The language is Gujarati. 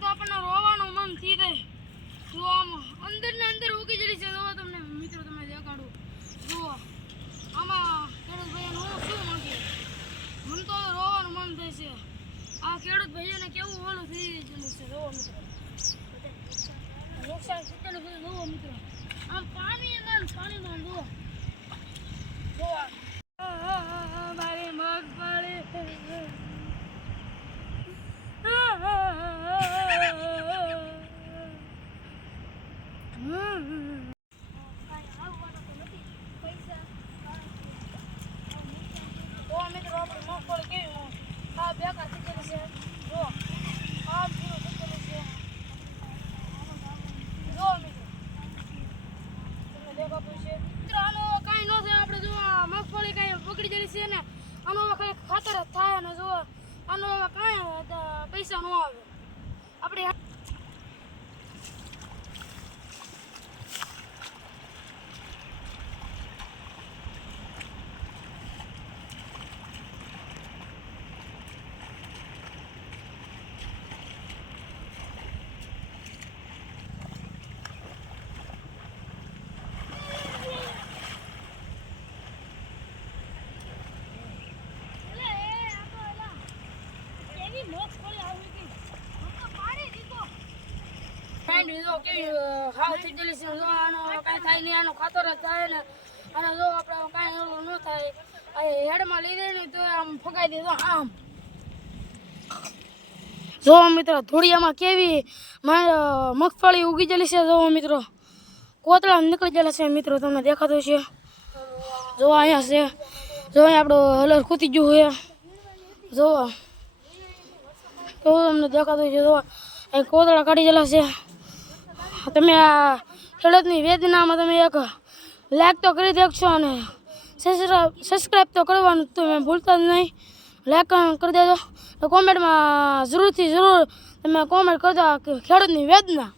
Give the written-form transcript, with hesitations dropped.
તો આપણને રોવાનું મન થઈ જાય. જો આમ અંદર ને અંદર ઉગી જરી છે. જો તમને મિત્રો તમે દેખાડું. જુઓ આમાં ખેડૂત ભાઈઓને હું શું માંગીએ, મને તો રોવાનું મન થાય છે. આ ખેડૂત ભાઈઓને કેવું ઓલું થઈ ગયેલું છે. જોવો મિત્રો નુકસાન કેટલું બધું. જોવો મિત્રો આમ પાણીમાં જુઓ મારી મગફળી મિત્રો આપણી મગફળી કેવી આ બેકાર થઈ ગયેલી છે. જો આમ પૂરું થઈ ગયેલું છે. જો મિત્રો તમને દેખાતું છે. મિત્રો આનો કાંઈ ન થાય. આપણે જો મગફળી કાંઈ પકડી ગયેલી છે ને આનો કંઈ ખાતર જ થાય ને જો આનો કાંઈ પૈસા ન આવે. આપણે હાવ થઈ ગયેલી છે. જો આનો કાંઈ થાય નહીં. આનો ખાતર જ થાય ને અને જો આપણે કાંઈ એવું ન થાય. હેડમાં લઈ દે ને તો આમ ફગાઈ દે. તો આમ જો મિત્રો ધોળિયામાં કેવી મગફળી ઉગી ગયેલી છે. જો મિત્રો કોતળા નીકળી ગયેલા છે. મિત્રો તમને દેખાતું છે. જો અહીંયા છે. જો અહીંયા આપણું હલર ખૂતી ગયું છે. જો તમને દેખાતું છે. જો અહીં કોતળા કાઢી ગયેલા છે. તમે આ ખેડૂતની વેદનામાં તમે એક લાઈક તો કરી દેખશો અને સબસ્ક્રાઈબ તો કરવાનું તમે ભૂલતા જ નહીં. લાઈક કરી દેજો. કોમેન્ટમાં જરૂરથી જરૂર તમે કોમેન્ટ કરજો ખેડૂતની વેદના.